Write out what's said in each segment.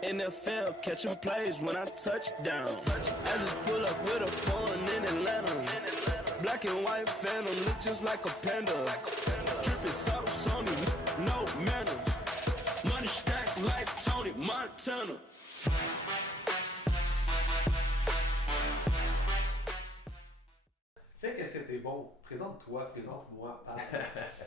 NFL catching plays when I touch down. I just pull up with a foreign in Atlanta. Black and white phantom look just like a panda. Drippin' sauce on me, no manners. Money stacked like Tony Montana. Fait qu'est-ce que t'es bon? Présente-toi, présente-moi,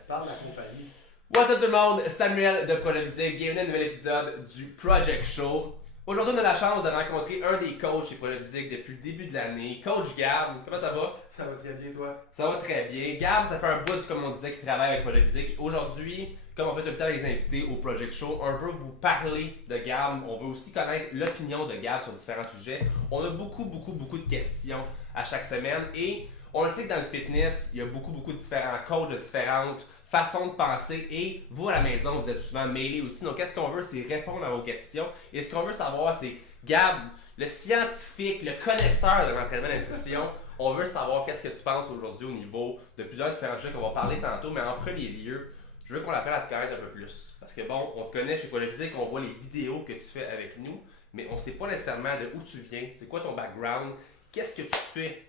parle de la compagnie. What's up tout le monde, Samuel de Projet Physique, bienvenue à un nouvel épisode du Project Show. Aujourd'hui on a la chance de rencontrer un des coachs chez Projet Physique depuis le début de l'année, Coach Gab. Comment ça va? Ça va très bien toi? Ça va très bien. Gab, ça fait un bout, comme on disait, qu'il travaille avec Projet Physique. Aujourd'hui, comme on fait tout le temps avec les invités au Project Show, on veut vous parler de Gab. On veut aussi connaître l'opinion de Gab sur différents sujets. On a beaucoup de questions à chaque semaine et on le sait que dans le fitness, il y a beaucoup de différents coachs de différentes façons de penser et vous à la maison, vous êtes souvent mêlés aussi. Donc, qu'est-ce qu'on veut, c'est répondre à vos questions. Et ce qu'on veut savoir, c'est Gab, le scientifique, le connaisseur de l'entraînement et de la nutrition, on veut savoir qu'est-ce que tu penses aujourd'hui au niveau de plusieurs différents sujets qu'on va parler tantôt. Mais en premier lieu, je veux qu'on apprenne à te connaître un peu plus. Parce que bon, on te connaît chez Projet Physique, on voit les vidéos que tu fais avec nous, mais on ne sait pas nécessairement de où tu viens, c'est quoi ton background, qu'est-ce que tu fais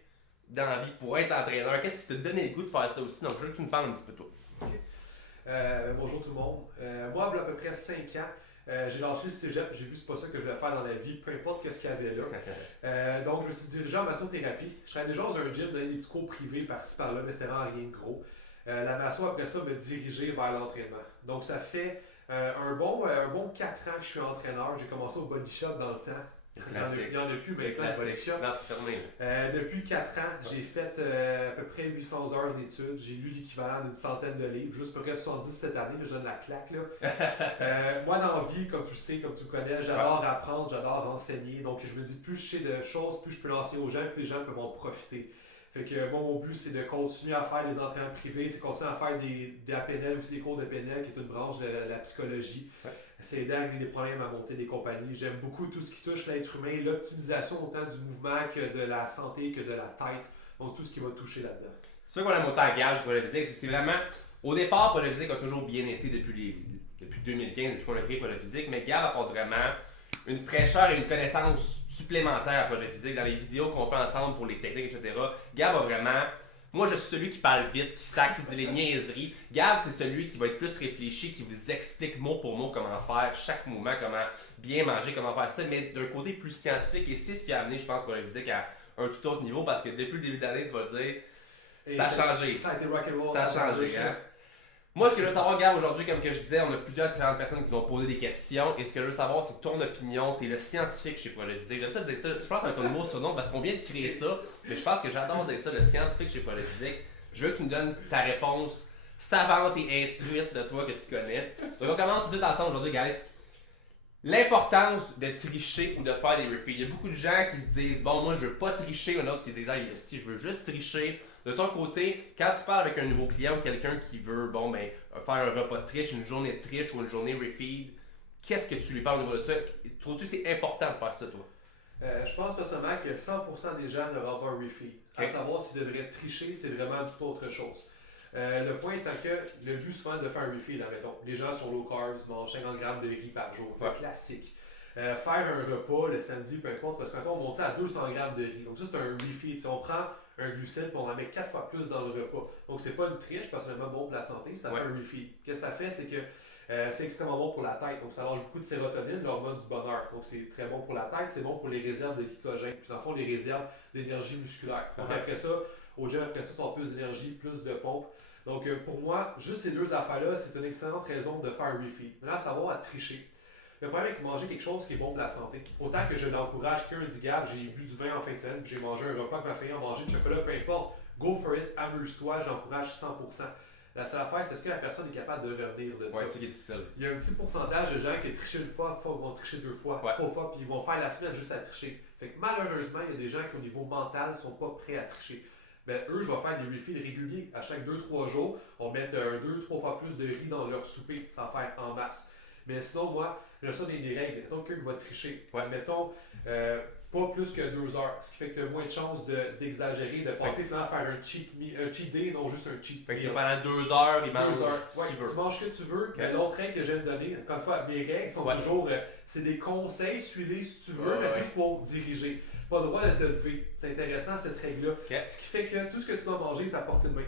dans la vie pour être entraîneur, qu'est-ce qui t'a donné le goût de faire ça aussi. Donc, je veux que tu nous parles un petit peu de toi. Okay. Bonjour tout le monde. Moi, il y a à peu près 5 ans, j'ai lâché le cégep, j'ai vu que c'est pas ça que je voulais faire dans la vie, peu importe ce qu'il y avait là. Donc, je me suis dirigé en massothérapie. Je travaillais déjà dans un gym, donner des petits cours privés par-ci par-là, mais c'était vraiment rien de gros. La masso, après ça, me dirigeait vers l'entraînement. Donc, ça fait un bon 4 ans que je suis entraîneur. J'ai commencé au Body Shop dans le temps. Il n'y en a plus maintenant, le Body Shop. Non, c'est fermé. Depuis 4 ans, j'ai fait à peu près 800 heures d'études. J'ai lu l'équivalent d'une centaine de livres, juste pour que 70 cette année, je donne la claque. Là. Moi, dans la vie, comme tu le sais, comme tu le connais, j'adore apprendre, j'adore enseigner. Donc, je me dis, plus je sais de choses, plus je peux l'enseigner aux gens, plus les gens peuvent en profiter. Fait que moi, mon but, c'est de continuer à faire des entraînements privés, c'est de continuer à faire des PNL, aussi des cours de PNL, qui est une branche de la psychologie. Ouais. C'est aider à régler des problèmes, à monter des compagnies. J'aime beaucoup tout ce qui touche l'être humain, l'optimisation autant du mouvement que de la santé, que de la tête. Donc, tout ce qui va toucher là-dedans. C'est sûr qu'on a monté en gage pour Projet Physique. C'est vraiment, au départ, Projet Physique a toujours bien été depuis 2015, depuis qu'on a créé Projet Physique, mais Gab apporte vraiment une fraîcheur et une connaissance supplémentaire à Projet Physique dans les vidéos qu'on fait ensemble pour les techniques, etc. Gab a vraiment... Moi, je suis celui qui parle vite, qui sac, qui dit les niaiseries. Gab, c'est celui qui va être plus réfléchi, qui vous explique mot pour mot comment faire chaque mouvement, comment bien manger, comment faire ça, mais d'un côté plus scientifique. Et c'est ce qui a amené, je pense, Projet Physique à un tout autre niveau, parce que depuis le début de l'année, tu vas te dire, ça a changé. Ça a été rock'n'roll. Ça a changé, hein? Moi, ce que je veux savoir, Gab, aujourd'hui, comme que je disais, on a plusieurs différentes personnes qui vont poser des questions. Et ce que je veux savoir, c'est ton opinion. Tu es le scientifique chez Projet Physique. J'aime ça dire ça. Je pense que c'est un ton nouveau surnom parce qu'on vient de créer ça. Mais je pense que j'adore dire ça, le scientifique chez Projet Physique. Je veux que tu me donnes ta réponse savante et instruite de toi que tu connais. Donc, on commence tout de suite ensemble aujourd'hui, guys. L'importance de tricher ou de faire des refeeds. Il y a beaucoup de gens qui se disent, bon, moi, je veux pas tricher. Un autre qui dit, je veux juste tricher. De ton côté, quand tu parles avec un nouveau client ou quelqu'un qui veut faire un repas de triche, une journée de triche ou une journée refeed, qu'est-ce que tu lui parles au niveau de ça? Trouves-tu que c'est important de faire ça, toi? Je pense personnellement que 100% des gens devraient avoir un refeed. Okay. À savoir s'ils devraient tricher, c'est vraiment tout autre chose. Le point étant que le but souvent de faire un refeed, admettons, les gens sont low carbs, mangent 50 grammes de riz par jour, c'est classique. Faire un repas le samedi, peu importe, parce qu'on monte à 200 grammes de riz. Donc ça, c'est un refeed. On prend un glucide et on en met 4 fois plus dans le repas. Donc c'est pas une triche, parce que c'est vraiment bon pour la santé, ça fait un refeed. Qu'est-ce que ça fait, c'est que c'est extrêmement bon pour la tête. Donc ça mange beaucoup de sérotonine, l'hormone du bonheur. Donc c'est très bon pour la tête, c'est bon pour les réserves de glycogène. Puis dans le fond, les réserves d'énergie musculaire. Donc après ça, au gym, après ça, tu as plus d'énergie, plus de pompe. Donc pour moi, juste ces deux affaires-là, c'est une excellente raison de faire un refeed. Maintenant, savoir à tricher. Le problème avec manger quelque chose qui est bon pour la santé. Autant que je l'encourage qu'un dit, Gab, j'ai bu du vin en fin de semaine, puis j'ai mangé un repas avec ma famille, mangé du chocolat, peu importe. Go for it, amuse-toi, j'encourage 100%. La seule affaire, c'est est-ce que la personne est capable de revenir de ça. Ouais, c'est difficile. Il y a un petit pourcentage de gens qui trichent une fois, vont tricher 2 fois, 3 fois, puis ils vont faire la semaine juste à tricher. Fait que malheureusement, il y a des gens qui au niveau mental ne sont pas prêts à tricher. Ben, eux, je vais faire des refills réguliers. À chaque 2-3 jours, on met 2-3 fois plus de riz dans leur souper, ça va faire en masse. Mais sinon, moi, j'ai ça des règles. Mettons que quelqu'un va tricher. Ouais. Mettons, pas plus que 2 heures. Ce qui fait que tu as moins de chances d'exagérer, de passer finalement à faire un cheat day, non juste un cheat Fait que c'est meal. pendant 2 heures, il mange 2 heures. ce Ouais, qu'il veut. tu manges ce que tu veux. Mais l'autre règle que j'aime donner, encore une fois, mes règles sont Ouais. toujours, c'est des conseils, suis-les si tu veux, Ouais, mais ouais. c'est pour diriger. Pas le droit de te lever. C'est intéressant cette règle-là. Ok. Ce qui fait que tout ce que tu dois manger est à portée de main.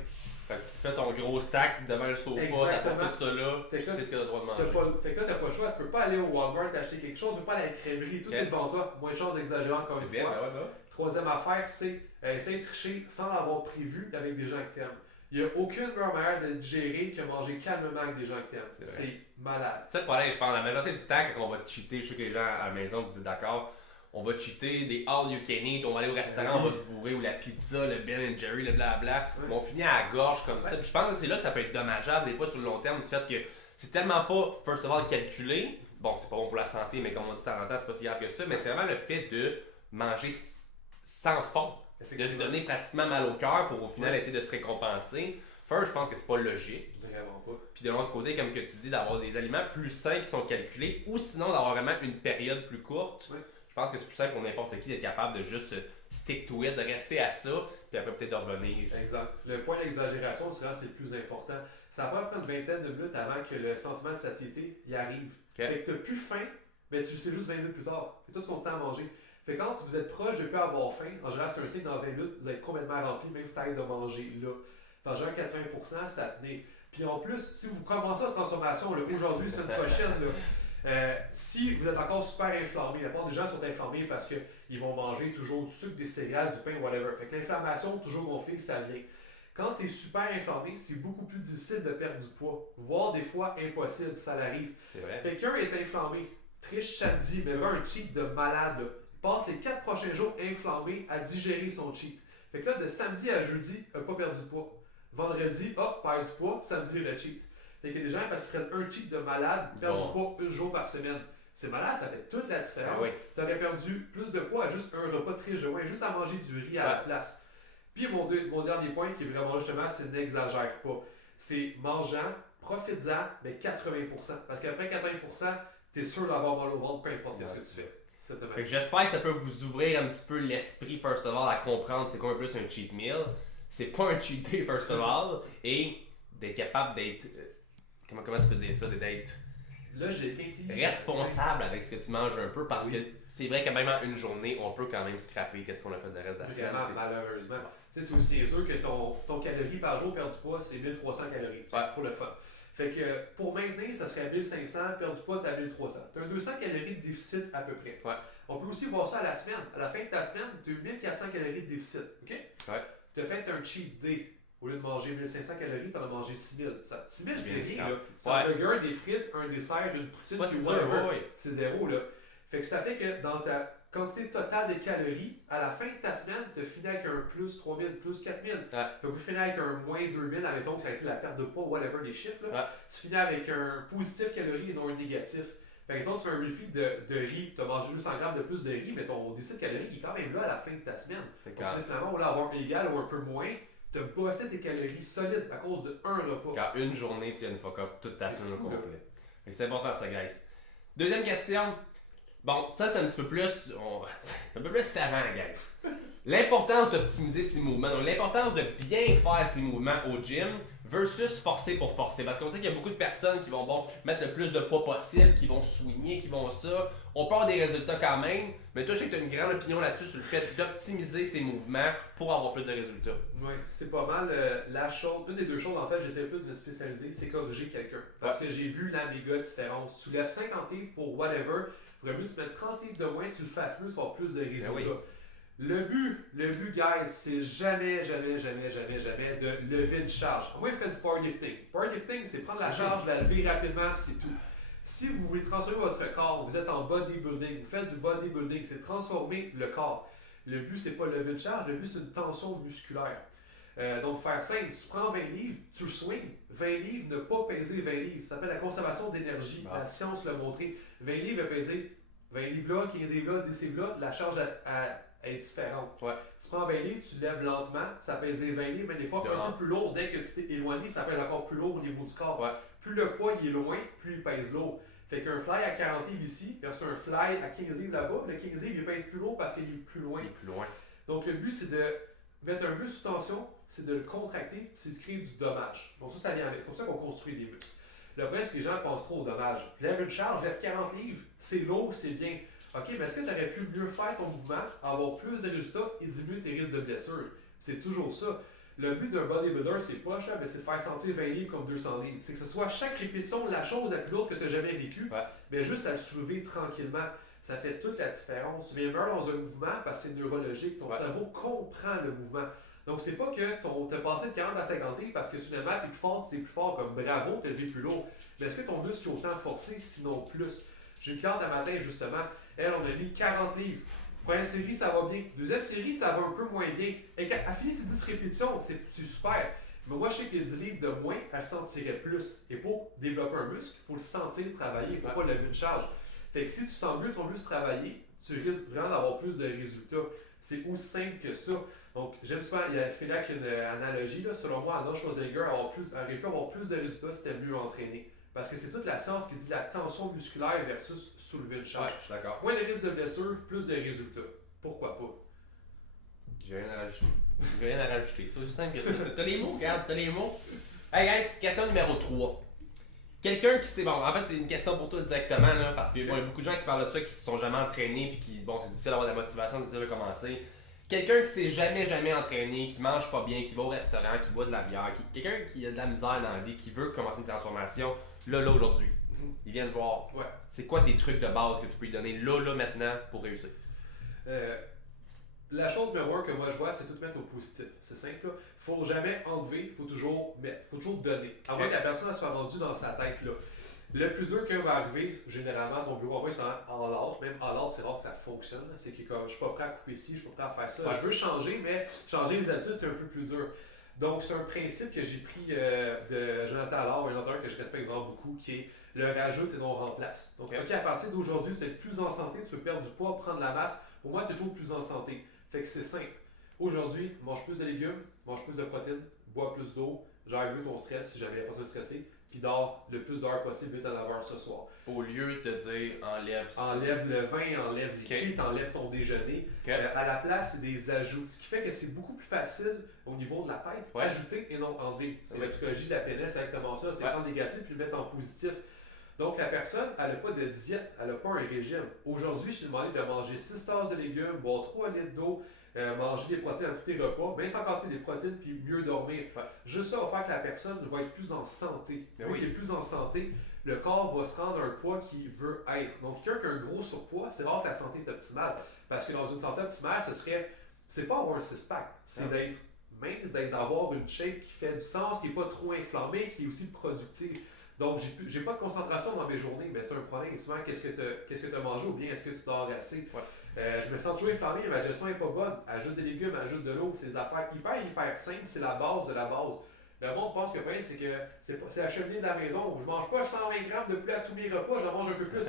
Fait que tu fais ton gros stack devant le sofa, Exactement. t'apportes tout ça là, Fait tu que sais ce que t'as le droit de Fait que là, t'as pas le choix. Tu peux pas aller au Walmart acheter quelque chose, tu peux pas aller à la crèmerie. Tout Ok. est devant toi. Moins de chances d'exagérer encore une Bien, fois. ouais, ouais. Troisième affaire, c'est essayer de tricher sans l'avoir prévu avec des gens que t'aimes. Il n'y a aucune meilleure manière de digérer que manger calmement avec des gens que t'aimes. C'est vrai. C'est malade. C'est le problème, je pense, la majorité du temps, quand on va cheater, je sais que les gens à la maison, vous êtes d'accord, on va cheater des all you can eat, on va aller au restaurant, on va se bourrer, ou la pizza, le Ben Jerry, le blabla, mais on finit à la gorge comme ça. Puis je pense que c'est là que ça peut être dommageable, des fois sur le long terme, du fait que c'est tellement pas, first of all, calculé. Bon, c'est pas bon pour la santé, mais comme on dit de temps en temps, c'est pas si grave que ça, mais c'est vraiment le fait de manger sans fond, de se Effectivement. donner pratiquement mal au cœur pour au final essayer de se récompenser. First, je pense que c'est pas logique. Vraiment pas. Puis de l'autre côté, comme que tu dis, d'avoir des aliments plus sains qui sont calculés, ou sinon d'avoir vraiment une période plus courte. Ouais. Je pense que c'est plus simple pour n'importe qui d'être capable de juste stick to it, de rester à ça, puis après peut-être de revenir. Exact. Le point d'exagération, c'est le plus important. Ça va prendre une vingtaine de minutes avant que le sentiment de satiété y arrive. Fait que t'as plus faim, mais tu le sais juste 20 minutes plus tard. Et toi, tu continues à manger. Fait que quand vous êtes proche de ne plus avoir faim, en général, c'est un signe dans 20 minutes, vous êtes complètement rempli, même si t'arrêtes de manger là. Fait que genre 80%, ça tenait. Puis en plus, si vous commencez la transformation là, aujourd'hui, semaine prochaine, là, si vous êtes encore super inflammé, la plupart des gens sont inflammés parce qu'ils vont manger toujours du sucre, des céréales, du pain, whatever. Fait que l'inflammation, toujours gonflée, ça vient. Quand tu es super inflammé, c'est beaucoup plus difficile de perdre du poids, voire des fois impossible, ça l'arrive. C'est vrai. Fait qu'un est inflammé, triche samedi, mais va un cheat de malade, là. Il passe les 4 prochains jours inflammé à digérer son cheat. Fait que là, de samedi à jeudi, il n'a pas perdu de poids. Vendredi, perd du poids, samedi, il cheat. Fait qu'il y a des gens, parce qu'ils prennent un cheat de malade, ils perdent du poids 1 jour par semaine. C'est malade, ça fait toute la différence. Ah oui. Tu aurais perdu plus de poids à juste un repas très joint, juste à manger du riz à la place. Puis mon dernier point, qui est vraiment justement, c'est n'exagère pas. C'est mangeant, profites-en, mais 80%. Parce qu'après 80%, tu es sûr d'avoir mal au ventre, peu importe ce que tu fais. C'est Fait que automatique. j'espère que ça peut vous ouvrir un petit peu l'esprit, first of all, à comprendre c'est quoi un plus un cheat meal. C'est pas un cheat day, first of all, et d'être capable d'être. Comment tu peux dire ça? D'être Là, j'ai intelligent. responsable avec ce que tu manges un peu, parce que c'est vrai que même en une journée, on peut quand même scraper qu'est-ce qu'on a fait le reste de la semaine. Vraiment, malheureusement. Tu sais, c'est aussi sûr que ton calorie par jour perdre du poids, c'est 1300 calories. Pour le fun. Fait que pour maintenir, ça serait 1500, perdre du poids, t'as 1300. T'as un 200 calories de déficit à peu près. Ouais. On peut aussi voir ça à la semaine. À la fin de ta semaine, tu as 1400 calories de déficit. OK? Ouais. Tu as fait un cheat day. Au lieu de manger 1500 calories, tu en as mangé 6000. 6000, c'est rien, là. C'est un burger, des frites, un dessert, une poutine, Pas puis si whatever. dur, oui. C'est zéro, là. Fait que ça fait que dans ta quantité totale de calories, à la fin de ta semaine, tu finis avec un plus 3000, plus 4000. Ouais. Fait que vous finissez avec un moins 2000, admettons que ça a été la perte de poids, whatever, les chiffres, là. Ouais. Tu finis avec un positif calorie et non un négatif. Fait que toi, tu fais un refeed de riz, tu as mangé 200 grammes de plus de riz, mais ton déficit calorique est quand même là à la fin de ta semaine. Fait que Donc, c'est finalement, au lieu d'avoir un égal ou un peu moins, tu as bossé tes calories solides à cause d'un repas. quand une journée, tu as une fuck up toute ta C'est semaine au fou, là. complet. Fait que c'est important ça, guys. Deuxième question. Bon, ça c'est un petit peu plus. Un peu plus savant, guys. L'importance d'optimiser ses mouvements. Donc, l'importance de bien faire ses mouvements au gym versus forcer pour forcer. Parce qu'on sait qu'il y a beaucoup de personnes qui vont mettre le plus de poids possible, qui vont swinguer, qui vont ça. On part des résultats quand même, mais toi, je sais que tu as une grande opinion là-dessus sur le fait d'optimiser ses mouvements pour avoir plus de résultats. Oui, c'est pas mal la chose. Une des deux choses, en fait, j'essaie plus de me spécialiser, c'est corriger quelqu'un. Parce que j'ai vu la méga différence. Tu lèves 50 livres pour whatever, pour mieux tu mets 30 livres de moins, tu le fasses mieux, tu vas avoir plus de résultats. oui. Le but, guys, c'est jamais de lever une charge. Moi, il fait du powerlifting. Powerlifting, c'est prendre la charge, la lever rapidement, puis c'est tout. Si vous voulez transformer votre corps, vous êtes en bodybuilding, vous faites du bodybuilding, c'est transformer le corps. Le but, c'est pas lever une charge, le but, c'est une tension musculaire. Donc, faire simple, tu prends 20 livres, tu le swings. 20 livres ne pas peser 20 livres. Ça s'appelle la conservation d'énergie. La science l'a montré. 20 livres va peser 20 livres là, 15 livres là, 10 livres là. La charge est différente. Ouais. Tu prends 20 livres, tu lèves lentement, ça pèse 20 livres, mais des fois un peu plus lourd. Dès que tu t'es éloigné, ça pèse encore plus lourd au niveau du corps. Ouais. Plus le poids il est loin, plus il pèse lourd. Fait qu'un fly à 40 livres ici, versus un fly à 15 livres là-bas, le 15 livres il pèse plus lourd parce qu'il est plus loin. Il est plus loin. Donc le but c'est de mettre un muscle sous tension, c'est de le contracter, c'est de créer du dommage. Donc ça vient avec. C'est comme ça qu'on construit des muscles. Le problème c'est que les gens pensent trop au dommage. Je lève une charge, je lève 40 livres, c'est lourd, c'est bien. Ok, mais est-ce que tu aurais pu mieux faire ton mouvement, avoir plus de résultats et diminuer tes risques de blessure? C'est toujours ça. Le but d'un bodybuilder, c'est pas cher, mais c'est de faire sentir 20 livres comme 200 livres. C'est que ce soit chaque répétition la chose la plus lourde que tu as jamais vécue, mais juste à le soulever tranquillement. Ça fait toute la différence. Tu viens meilleur dans un mouvement parce que c'est neurologique. Ton cerveau comprend le mouvement. Donc, c'est pas que tu as passé de 40 à 50 livres parce que finalement, tu es plus fort, tu es plus fort, comme bravo, tu es levé plus lourd. Mais est-ce que ton muscle est autant forcé, sinon plus? J'ai une cliente un matin, justement, elle, on a mis 40 livres. Première série, ça va bien. Deuxième série, ça va un peu moins bien. Et quand elle finit ses 10 répétitions, c'est super. Mais moi, je sais que les 10 livres de moins, elle sentirait plus. Et pour développer un muscle, il faut le sentir travailler, il ne faut pas lever une charge. Fait que si tu sens mieux ton muscle travailler, tu risques vraiment d'avoir plus de résultats. C'est aussi simple que ça. Donc, j'aime souvent, il y a Félix une analogie. Là, selon moi, Arnold Schwarzenegger aurait pu avoir plus de résultats si c'était mieux entraîné. Parce que c'est toute la science qui dit la tension musculaire versus soulever une charge. Ouais, je suis d'accord. Moins de risques de blessure, plus de résultats. Pourquoi pas? J'ai rien à rajouter. C'est aussi simple que ça. T'as les mots, regarde, t'as les mots. Hey guys, question numéro 3. Quelqu'un qui sait, bon, en fait, c'est une question pour toi directement, là, parce qu'il y a beaucoup de gens qui parlent de ça, qui se sont jamais entraînés, puis qui, bon, c'est difficile d'avoir de la motivation, c'est difficile de commencer. Quelqu'un qui s'est jamais entraîné, qui mange pas bien, qui va au restaurant, qui boit de la bière, quelqu'un qui a de la misère dans la vie, qui veut commencer une transformation, là, aujourd'hui. Il vient de voir. Ouais. C'est quoi tes trucs de base que tu peux lui donner là, maintenant, pour réussir? La chose numéro 1 que moi je vois, c'est tout mettre au positif. C'est simple, là. Faut jamais enlever, faut toujours mettre, faut toujours donner. À moins que la personne soit rendue dans sa tête, là. Le plus dur qu'un va arriver, généralement, ton bureau, c'est all out. Même all out, c'est rare que ça fonctionne. C'est que comme, je suis pas prêt à couper ici, je suis pas prêt à faire ça. Je veux changer, mais changer les habitudes, c'est un peu plus dur. Donc, c'est un principe que j'ai pris de Jonathan Allard, un auteur que je respecte vraiment beaucoup, qui est le rajoute et non remplace. Donc, ok, à partir d'aujourd'hui, tu veux être plus en santé, tu veux perdre du poids, prendre la masse. Pour moi, c'est toujours plus en santé. Fait que c'est simple. Aujourd'hui, mange plus de légumes, mange plus de protéines, bois plus d'eau, gère mieux ton stress si jamais il n'y a pas de stresser, puis dors le plus d'heures possible 8 à 9 heures ce soir. Au lieu de dire enlève ça. Enlève le vin, enlève les cheats, enlève ton déjeuner. À la place, c'est des ajouts. Ce qui fait que c'est beaucoup plus facile au niveau de la tête, ajouter et non enlever. C'est la psychologie de la PNL, c'est exactement ça. C'est prendre négatif puis le mettre en positif. Donc, la personne, elle n'a pas de diète, elle n'a pas un régime. Aujourd'hui, je t'ai demandé de manger 6 tasses de légumes, boire 3 litres d'eau, manger des protéines à tous tes repas, mais sans casser des protéines puis mieux dormir. Juste ça va faire que la personne va être plus en santé. Vu qu'il est plus en santé, le corps va se rendre à un poids qu'il veut être. Donc, quelqu'un qui a un gros surpoids, c'est rare que la santé est optimale. Parce que dans une santé optimale, c'est pas avoir un six-pack, c'est d'être mince, d'avoir une shape qui fait du sens, qui n'est pas trop inflammée, qui est aussi productive. Donc, j'ai pas de concentration dans mes journées, mais c'est un problème. Souvent, qu'est-ce que tu as mangé ou bien est-ce que tu dors assez? Je me sens toujours inflammé, ma gestion n'est pas bonne. Ajoute des légumes, ajoute de l'eau, c'est des affaires hyper simples, c'est la base de la base. Le monde pense que c'est la cheminée de la maison. Je mange pas 120 grammes de poulet à tous mes repas, j'en mange un peu plus.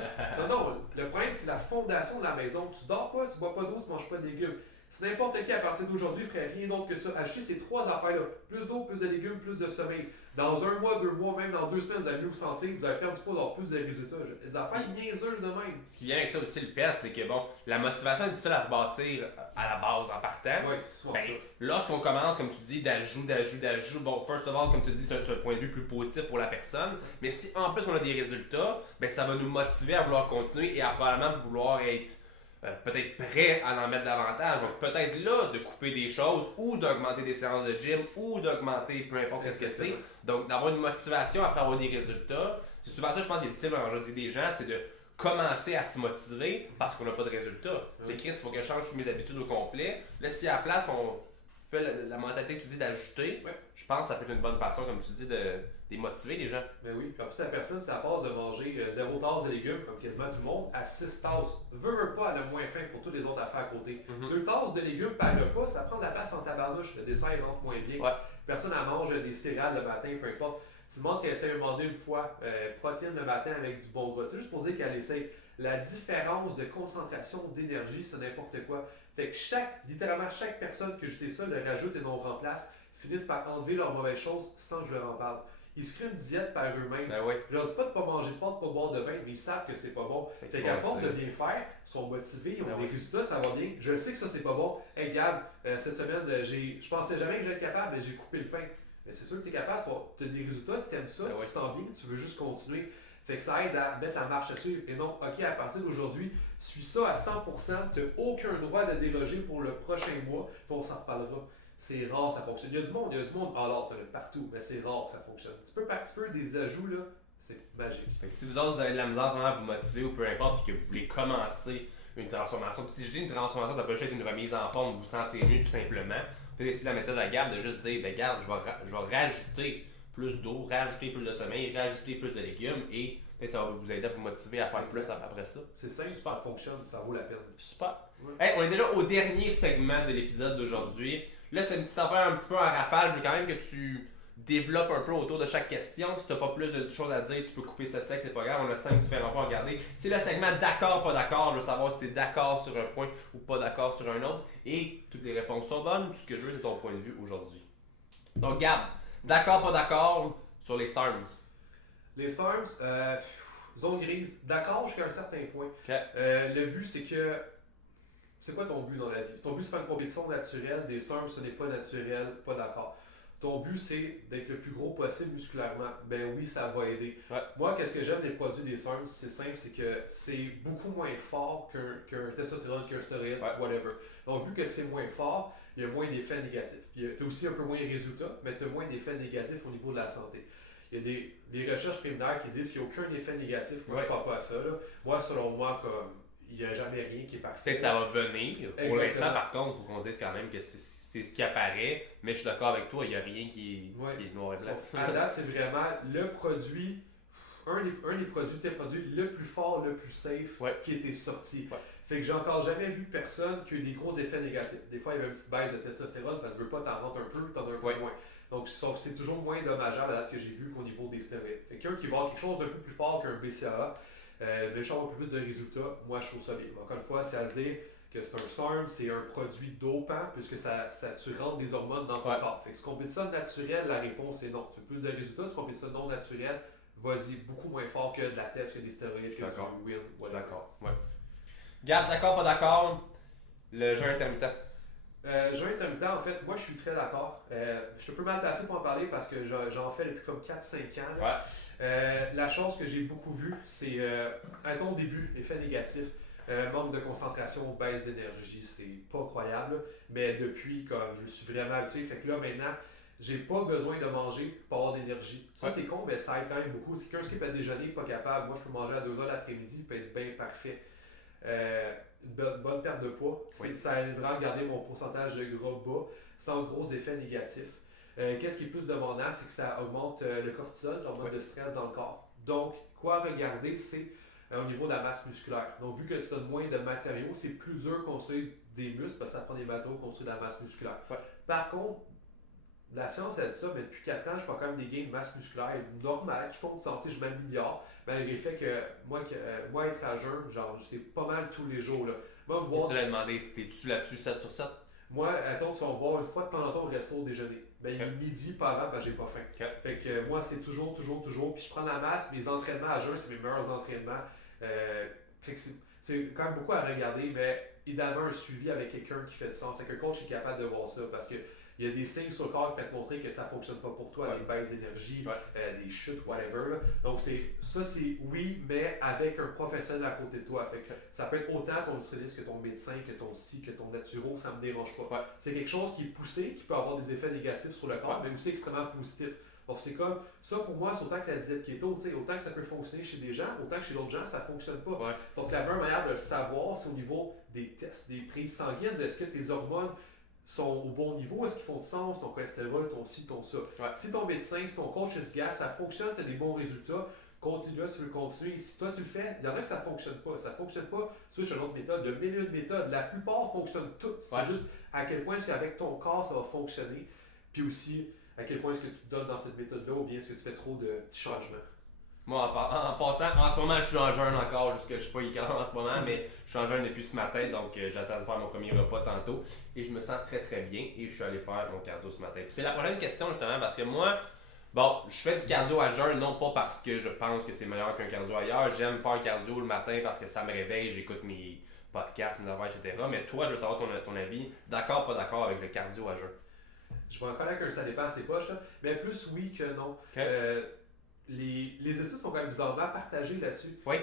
Non, le problème, c'est la fondation de la maison. Tu dors pas, tu bois pas d'eau, tu manges pas de légumes. Si n'importe qui à partir d'aujourd'hui ferait rien d'autre que ça, acheter ces 3 affaires-là, plus d'eau, plus de légumes, plus de sommeil. Dans 1 mois, 2 mois, même dans 2 semaines, vous allez mieux vous sentir, vous allez perdre du poids, d'avoir plus de résultats. Des affaires niaiseuses de même. Ce qui vient avec ça aussi, le fait, c'est que bon, la motivation est difficile à se bâtir à la base en partant. Oui, c'est souvent ça. Lorsqu'on commence, comme tu dis, d'ajout, bon, first of all, comme tu dis, c'est un point de vue plus positif pour la personne. Mais si en plus on a des résultats, ben ça va nous motiver à vouloir continuer et à probablement vouloir être peut-être prêt à en mettre davantage. Donc peut-être là de couper des choses ou d'augmenter des séances de gym ou d'augmenter peu importe ce que c'est. Donc d'avoir une motivation après avoir des résultats. C'est souvent ça je pense qui est difficile à majorité des gens, c'est de commencer à se motiver parce qu'on n'a pas de résultats. C'est Chris, il faut que je change mes habitudes au complet. Là si à la place on fait la mentalité que tu dis d'ajouter, je pense que ça peut être une bonne façon comme tu dis de motiver les gens. Ben oui, puis en plus la personne, ça passe de manger 0 tasse de légumes, comme quasiment tout le monde, à 6 tasses. Veut pas, elle a moins faim pour toutes les autres affaires à côté. 2 tasses de légumes par repas, ça prend de la place en tabarnouche. Le dessert il rentre moins bien. Personne elle mange des céréales le matin, peu importe. Tu montres qu'elle essaie de demander une fois protéines le matin avec du bon gras. C'est juste pour dire qu'elle essaie. La différence de concentration d'énergie, c'est n'importe quoi. Fait que littéralement chaque personne que je sais ça le rajoute et non remplace, finissent par enlever leurs mauvaises choses sans que je leur en parle. Ils se créent une diète par eux-mêmes. Ben oui. Je leur dis pas de pas manger de pâtes, de pas boire de vin, mais ils savent que c'est pas bon. Fait qu'à force de bien faire, ils sont motivés, ils ont des résultats, ça va bien. Je sais que ça c'est pas bon. Hey Gab, cette semaine, je pensais jamais que j'allais être capable, mais j'ai coupé le pain. Mais c'est sûr que tu es capable, tu as des résultats, tu aimes ça, tu te sens bien, tu veux juste continuer. Fait que ça aide à mettre la marche à suivre. Et non, ok, à partir d'aujourd'hui, suis ça à 100%, tu n'as aucun droit de déroger pour le prochain mois, puis on s'en reparlera. C'est rare, ça fonctionne. Il y a du monde alors tu partout, mais c'est rare que ça fonctionne. Petit peu par petit peu, des ajouts, là, c'est magique. Fait que si vous autres, vous avez de la misère vraiment à vous motiver ou peu importe, puis que vous voulez commencer une transformation, puis si je dis une transformation, ça peut juste être une remise en forme, vous vous sentez mieux tout simplement. Vous pouvez essayer la méthode à Gab de juste dire, ben Gab, je vais rajouter plus d'eau, rajouter plus de sommeil, rajouter plus de légumes et peut-être ça va vous aider à vous motiver à faire plus après ça. C'est simple, ça fonctionne, ça vaut la peine. Super. Ouais. Hey, on est déjà au dernier segment de l'épisode d'aujourd'hui. Là, c'est une petite affaire un petit peu en rafale. Je veux quand même que tu développes un peu autour de chaque question. Si tu n'as pas plus de choses à dire, tu peux couper ce sec, c'est pas grave. On a 5 différents points à regarder. C'est le segment d'accord, pas d'accord. Je veux savoir si tu es d'accord sur un point ou pas d'accord sur un autre. Et toutes les réponses sont bonnes. Tout ce que je veux, c'est ton point de vue aujourd'hui. Donc, Gab, d'accord, pas d'accord sur les SARMs. Les SARMs, zone grise, d'accord jusqu'à un certain point. Okay. Le but, c'est que. C'est quoi ton but dans la vie? Ton but, c'est de faire une compétition naturelle. Des SARMs, ce n'est pas naturel, pas d'accord. Ton but, c'est d'être le plus gros possible musculairement. Ben oui, ça va aider. Ouais. Moi, qu'est-ce que j'aime des produits des SARMs? C'est simple, c'est que c'est beaucoup moins fort qu'un testostérone, qu'un stéroïde, whatever. Donc, vu que c'est moins fort, il y a moins d'effets négatifs. Tu as aussi un peu moins de résultats, mais tu as moins d'effets négatifs au niveau de la santé. Il y a des recherches préliminaires qui disent qu'il n'y a aucun effet négatif. Moi, je ne crois pas à ça. Là. Moi, selon moi, il n'y a jamais rien qui est parfait. Peut-être que ça va venir. Pour l'instant, par contre, il faut qu'on se dise quand même que c'est ce qui apparaît. Mais je suis d'accord avec toi, il n'y a rien qui est noir et blanc. À date, c'est vraiment le produit, un des produits le plus fort, le plus safe qui était sorti. Ouais. Fait que j'ai encore jamais vu personne qui a eu des gros effets négatifs. Des fois, il y avait une petite baisse de testostérone parce que tu veux pas, t'en rentres un peu, t'en as un peu moins. Donc, c'est toujours moins dommageable à date que j'ai vu qu'au niveau des stéroïdes. Fait que quelqu'un qui va avoir quelque chose d'un peu plus fort qu'un BCAA, mais je un peu plus de résultats, moi je trouve ça bien. Encore une fois, c'est à se dire que c'est un SARM, c'est un produit dopant puisque tu rentres des hormones dans ton corps. Fait que si tu compétitions ça naturel, la réponse est non. Tu veux plus de résultats, tu compétitions ça non naturel, vas-y, beaucoup moins fort que de la test, que des stéroïdes, que du win. D'accord. Ouais. Gab, d'accord, pas d'accord? Le jeûne intermittent. Jeûne intermittent, en fait, moi je suis très d'accord. Je suis un peu mal placé pour en parler parce que j'en fais depuis comme 4-5 ans. Là. La chose que j'ai beaucoup vue, c'est à ton début, effet négatif. Manque de concentration, baisse d'énergie, c'est pas croyable. Mais depuis, comme je suis vraiment habitué, fait que là maintenant, j'ai pas besoin de manger pour avoir d'énergie. Ça c'est con, mais ça aide quand même beaucoup. Quelqu'un qui peut être déjeuner, pas capable. Moi je peux manger à 2h l'après-midi, peut être bien parfait. Une bonne perte de poids. Ça aidera à garder mon pourcentage de gras bas sans gros effets négatifs. Qu'est-ce qui est plus demandant, c'est que ça augmente le cortisol, l'hormone de stress dans le corps. Donc, quoi regarder, c'est au niveau de la masse musculaire. Donc, vu que tu donnes moins de matériaux, c'est plus dur de construire des muscles parce que ça prend des matériaux pour construire de la masse musculaire. Par contre, la science a dit ça, mais depuis 4 ans, je prends quand même des gains de masse musculaire normales qui font de sortir, je m'améliore, malgré le fait que moi être à jeun, genre, c'est pas mal tous les jours. Là. Moi, Qu'est-ce que tu l'as demandé? T'es-tu là-dessus 7 sur 7? Moi, attends, tu vas me voir une fois de temps en temps au resto au déjeuner. Ben, il est midi, pas avant, ben, j'ai pas faim. Fait que moi, c'est toujours. Puis je prends la masse, mes entraînements à jeun, c'est mes meilleurs entraînements. Fait que c'est quand même beaucoup à regarder, mais idéalement un suivi avec quelqu'un qui fait du sens, avec un coach qui est capable de voir ça, parce que il y a des signes sur le corps qui peuvent te montrer que ça ne fonctionne pas pour toi, des baisses d'énergie, des chutes, whatever. Là. Donc ça c'est oui, mais avec un professionnel à côté de toi. Fait que ça peut être autant ton nutritionniste que ton médecin, que ton psy, que ton naturo, ça ne me dérange pas. C'est quelque chose qui est poussé, qui peut avoir des effets négatifs sur le corps, mais aussi extrêmement positif. Donc c'est comme ça pour moi, c'est autant que la diète keto, autant que ça peut fonctionner chez des gens, autant que chez d'autres gens, ça ne fonctionne pas. Donc la meilleure manière de le savoir, c'est au niveau des tests, des prises sanguines, est-ce que tes hormones sont au bon niveau, est-ce qu'ils font du sens, ton cholestérol, ton ci, ton ça. Si ton médecin, si ton coach te dit, gars, ça fonctionne, tu as des bons résultats, continue là, tu veux continuer. Si toi tu le fais, il y en a que ça ne fonctionne pas. Ça ne fonctionne pas, switch à une autre méthode. Il y a mille et une méthodes. La plupart fonctionnent toutes. C'est juste à quel point est-ce qu'avec ton corps, ça va fonctionner. Puis aussi, à quel point est-ce que tu te donnes dans cette méthode-là ou bien est-ce que tu fais trop de petits changements. Moi, en passant, en ce moment, je suis en jeûne encore, jusqu'à je sais pas il est quelle heure en ce moment, mais je suis en jeûne depuis ce matin, donc j'attends de faire mon premier repas tantôt. Et je me sens très très bien et je suis allé faire mon cardio ce matin. Puis c'est la prochaine question justement, parce que moi, Bon, je fais du cardio à jeun, non pas parce que je pense que c'est meilleur qu'un cardio ailleurs. J'aime faire un cardio le matin parce que ça me réveille, j'écoute mes podcasts, mes affaires, etc. Mais toi, je veux savoir ton avis. D'accord, pas d'accord avec le cardio à jeun? Je vais en connaître que ça dépend à ses poches, là, mais plus oui que non. Okay. Les études sont quand même bizarrement partagées là-dessus. Oui.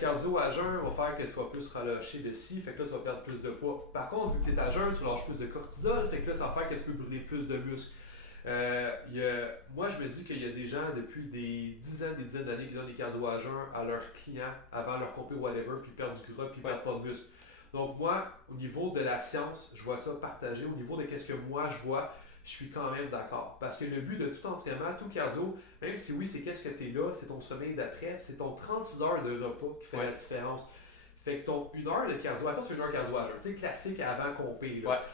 Cardio à jeun va faire que tu vas plus relâcher de ci, fait que là tu vas perdre plus de poids. Par contre, vu que tu es à jeun, tu lâches plus de cortisol, fait que là ça va faire que tu peux brûler plus de muscles. Moi je me dis qu'il y a des gens depuis des dizaines d'années qui donnent des cardio à jeun à leurs clients avant leur compé whatever, puis perdent du gras, puis perdent pas de muscles. Donc moi, au niveau de la science, je vois ça partagé. Au niveau de qu'est-ce que moi je vois, je suis quand même d'accord. Parce que le but de tout entraînement, tout cardio, même si oui, c'est qu'est-ce que tu es là, c'est ton sommeil d'après, c'est ton 36 heures de repos qui fait la différence. Fait que ton 1 heure de cardio, attends, c'est 1 heure cardio à jeun, tu sais, classique avant compé, là.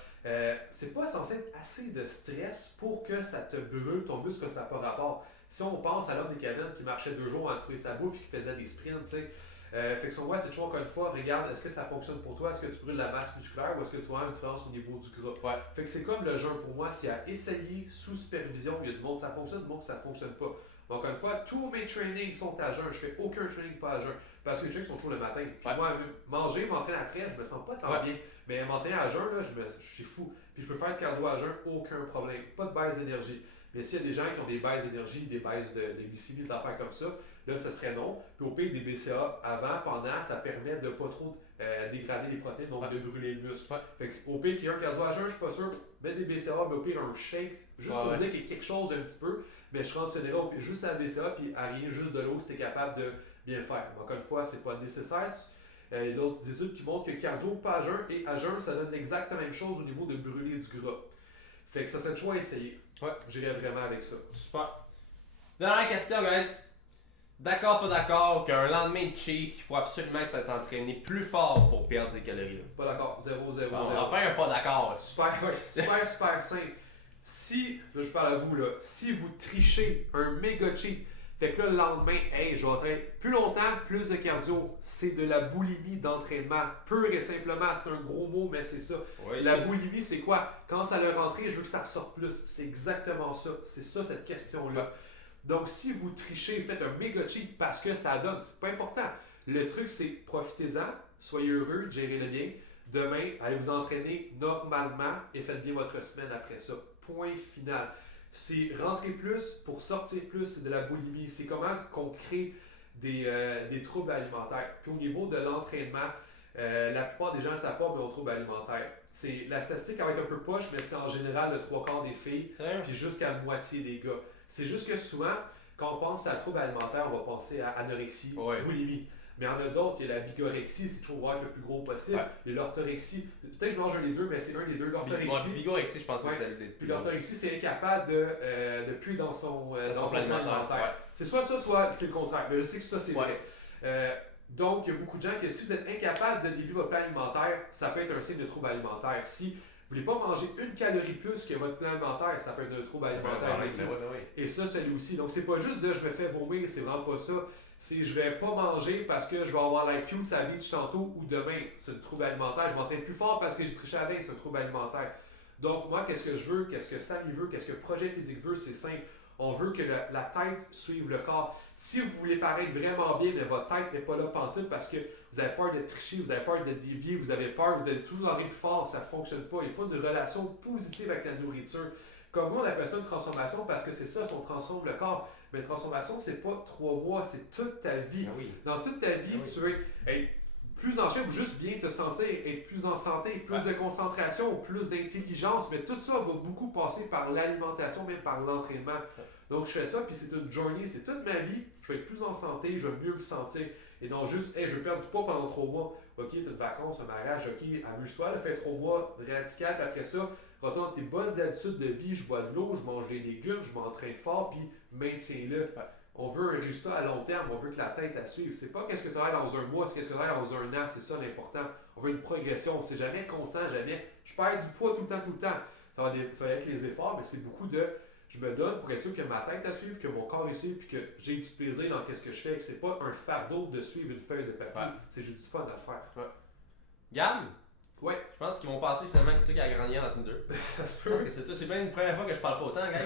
C'est pas censé être assez de stress pour que ça te brûle ton muscle, que ça n'a pas rapport. Si on pense à l'homme des cavernes qui marchait 2 jours à trouver sa bouffe et qui faisait des sprints, tu sais. Fait que son voix, c'est toujours encore une fois, regarde, est-ce que ça fonctionne pour toi? Est-ce que tu brûles la masse musculaire ou est-ce que tu vois une différence au niveau du gras? Fait que c'est comme le jeûne pour moi, c'est à essayer sous supervision. Il y a du monde ça fonctionne, du monde ça fonctionne pas. Donc, encore une fois, tous mes trainings sont à jeun. Je fais aucun training pas à jeun. Parce que les trainings sont toujours le matin. Puis moi, manger, m'entraîner après, je me sens pas tant bien. Mais m'entraîner à jeun, là, je suis fou. Puis je peux faire du cardio à jeun, aucun problème. Pas de baisse d'énergie. Mais s'il y a des gens qui ont des baisses d'énergie, des baisses de glycémie, des affaires comme ça, là, ce serait non. Puis au pire, des BCA avant, pendant, ça permet de pas trop dégrader les protéines, donc de brûler le muscle. Fait qu'au pire, qu'il y ait un cardio à jeun, je suis pas sûr. Mettre des BCA, mais au pire, un shake, juste pour dire qu'il y a quelque chose un petit peu. Mais je transitionnerais au pire juste à la BCA, puis à rien, juste de l'eau, si tu es capable de bien le faire. Mais encore une fois, c'est pas nécessaire. Il y a d'autres études qui montrent que cardio pas à jeun et à jeun, ça donne exactement la même chose au niveau de brûler du gras. Fait que ça serait le choix à essayer. J'irais vraiment avec ça. Super. Dernière question, guys. D'accord, pas d'accord qu'un lendemain de cheat, il faut absolument être entraîné plus fort pour perdre des calories. Là. Pas d'accord. 0, 0, 0. On va faire un pas d'accord. Super simple. Si, là je parle à vous, là, si vous trichez un méga cheat, fait que là le lendemain, hey, je vais entraîner plus longtemps, plus de cardio, c'est de la boulimie d'entraînement. Pur et simplement, c'est un gros mot, mais c'est ça. Oui, la boulimie, c'est quoi? Quand ça le rentré, je veux que ça ressorte plus. C'est exactement ça. C'est ça cette question-là. Donc, si vous trichez, faites un méga cheat parce que ça donne, c'est pas important. Le truc, c'est profitez-en, soyez heureux, gérez-le bien. Demain, allez vous entraîner normalement et faites bien votre semaine après ça. Point final. C'est rentrer plus pour sortir plus, c'est de la boulimie. C'est comment qu'on crée des troubles alimentaires. Puis au niveau de l'entraînement, la plupart des gens ne savent pas, mais on troubles alimentaires. La statistique va être un peu poche, mais c'est en général le 3/4 des filles, puis jusqu'à la moitié des gars. C'est juste que souvent, quand on pense à troubles alimentaires, on va penser à anorexie, boulimie. Mais il y en a d'autres, il y a la bigorexie, c'est toujours voir le plus gros possible. Il y a l'orthorexie, peut-être que je mange un des deux, mais c'est un des deux. L'orthorexie. Bigorexie, je pense que c'est celle des Puis l'orthorexie, c'est incapable de puer dans son alimentaire. C'est soit ça, soit c'est le contraire. Mais je sais que ça, c'est vrai. Donc, il y a beaucoup de gens que si vous êtes incapable de dévier votre plan alimentaire, ça peut être un signe de trouble alimentaire. Si vous ne voulez pas manger une calorie plus que votre plan alimentaire, ça peut être un trouble alimentaire aussi. Et ça, c'est lui aussi. Donc, c'est pas juste de je me fais vomir, c'est vraiment pas ça. C'est je vais pas manger parce que je vais avoir la cute sa vie de tantôt ou demain, c'est un trouble alimentaire. Je m'entraîne plus fort parce que j'ai triché avec, c'est un trouble alimentaire. Donc, moi, qu'est-ce que je veux, qu'est-ce que Samy veut, qu'est-ce que Projet Physique veut, c'est simple. On veut que la tête suive le corps. Si vous voulez paraître vraiment bien, mais votre tête n'est pas là pantoute parce que vous avez peur de tricher, vous avez peur de dévier, vous avez peur, vous êtes toujours en plus fort, ça ne fonctionne pas. Il faut une relation positive avec la nourriture. Comme moi, on appelle ça une transformation parce que c'est ça, on transforme le corps. Mais une transformation, c'est pas 3 mois, c'est toute ta vie. Dans toute ta vie, tu veux être plus en shape ou juste bien te sentir, être plus en santé, plus de concentration, plus d'intelligence. Mais tout ça va beaucoup passer par l'alimentation, même par l'entraînement. Donc, je fais ça, puis c'est une journée, c'est toute ma vie. Je vais être plus en santé, je vais mieux me sentir. Et non juste, je vais perdre du poids pendant 3 mois. Ok, tu as une vacance, un mariage, ok, amuse-toi, fais 3 mois radical, puis après ça, retourne tes bonnes habitudes de vie, je bois de l'eau, je mange des légumes, je m'entraîne fort, puis maintiens-le. On veut un résultat à long terme, on veut que la tête à suivre. C'est pas qu'est-ce que tu as dans un mois, c'est qu'est-ce que tu as dans un an, c'est ça l'important. On veut une progression, c'est jamais constant, jamais. Je perds du poids tout le temps. Ça va avec les efforts, mais c'est beaucoup de je me donne pour être sûr que ma tête à suivre, que mon corps est suivre, puis que j'ai du plaisir dans ce que je fais, que c'est pas un fardeau de suivre une feuille de papier, c'est juste du fun à le faire. Gab? Ouais. Je pense qu'ils vont penser finalement que c'est toi qui as grandi entre nous deux. Ça se Je pense peut. que c'est toi. C'est bien une première fois que je parle pas autant, gars.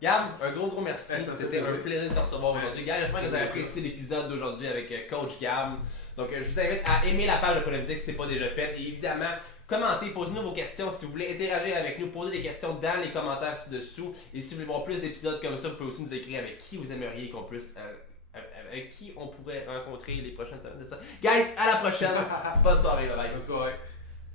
Gab, un gros merci. Ça fait C'était un plaisir. plaisir de te recevoir aujourd'hui. Gab, j'espère que vous avez apprécié l'épisode d'aujourd'hui avec Coach Gab. Donc, je vous invite à aimer la page de Polyphysique si ce n'est pas déjà fait. Et évidemment, commentez, posez-nous vos questions. Si vous voulez interagir avec nous, posez des questions dans les commentaires ci-dessous. Et si vous voulez voir plus d'épisodes comme ça, vous pouvez aussi nous écrire avec qui vous aimeriez qu'on puisse. Avec qui on pourrait rencontrer les prochaines semaines. C'est ça. Guys, à la prochaine. Bonne soirée, bye bye. Bonne soirée.